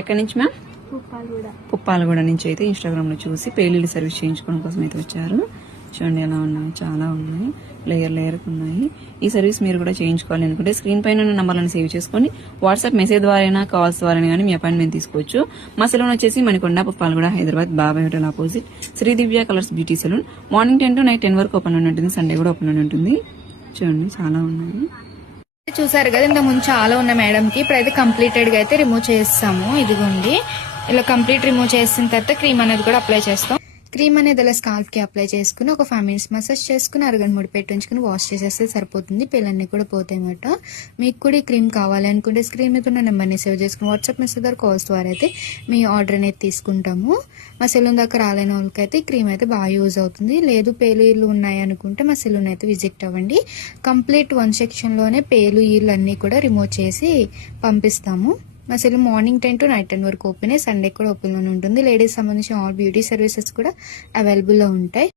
ఎక్కడి నుంచి మ్యామ్? పుప్పాలగూడ నుంచి అయితే ఇన్స్టాగ్రామ్ లో చూసి పేలీలు సర్వీస్ చేయించుకోవడం కోసం అయితే వచ్చారు. చూడండి ఎలా ఉన్నాయి, చాలా ఉన్నాయి, లేయర్ ఉన్నాయి. ఈ సర్వీస్ మీరు కూడా చేయించుకోవాలి అనుకుంటే స్క్రీన్ పైన ఉన్న నంబర్లను సేవ్ చేసుకుని వాట్సాప్ మెసేజ్ ద్వారా కాల్స్ ద్వారా కానీ మీ అపాయింట్మెంట్ తీసుకోవచ్చు. మా సెలూన్ వచ్చేసి Manikonda, Puppalaguda, Hyderabad, Babai hotel opposite Sri Divya colours beauty salon. Morning 10 to night 10 వరకు ఓపెన్ లోనే ఉంటుంది. సండే కూడా ఓపెన్ లోనే ఉంటుంది. చూడండి చాలా ఉన్నాయి. చూసారు కదా, ఇంత ముందు చాలా ఉన్నాయి మేడంకి. ఇప్పుడైతే కంప్లీటెడ్ గా అయితే రిమూవ్ చేస్తాము. ఇదిగోండి, ఇలా కంప్లీట్ రిమూవ్ చేసిన తర్వాత క్రీమ్ అనేది కూడా అప్లై చేస్తాం. క్రీమ్ అనేది ఇలా స్కాల్ఫ్ కి అప్లై చేసుకుని ఒక 5 minutes మసాజ్ చేసుకుని అరగంట ముడి పెట్టి ఉంచుకుని వాష్ చేసేస్తే సరిపోతుంది. పిల్లల్ని కూడా పోతాయి అన్నమాట. మీకు కూడా ఈ క్రీమ్ కావాలి అనుకుంటే స్క్రీన్ మీద ఉన్న నెంబర్ని సేవ్ చేసుకుని వాట్సాప్ మెసేజ్ ద్వారా కాల్స్ ద్వారా అయితే మీ ఆర్డర్ అనేది తీసుకుంటాము. మా సెలూన్ దాకా రాలేని వాళ్ళకైతే ఈ క్రీమ్ అయితే బాగా యూజ్ అవుతుంది. లేదు పేలు ఈళ్ళు ఉన్నాయి అనుకుంటే మా సెలూన్ అయితే విజిట్ అవ్వండి. కంప్లీట్ 1 section లోనే పేలు ఈళ్ళు అన్ని కూడా రిమూవ్ చేసి పంపిస్తాము. మా సెలూన్ మార్నింగ్ 10 to నైట్ 10 వరకు ఓపెన్, సండే కూడా ఓపెన్ లోనే ఉంటుంది. లేడీస్ సంబంధించిన ఆల్ బ్యూటీ సర్వీసెస్ కూడా అవైలబుల్ లో ఉంటాయి.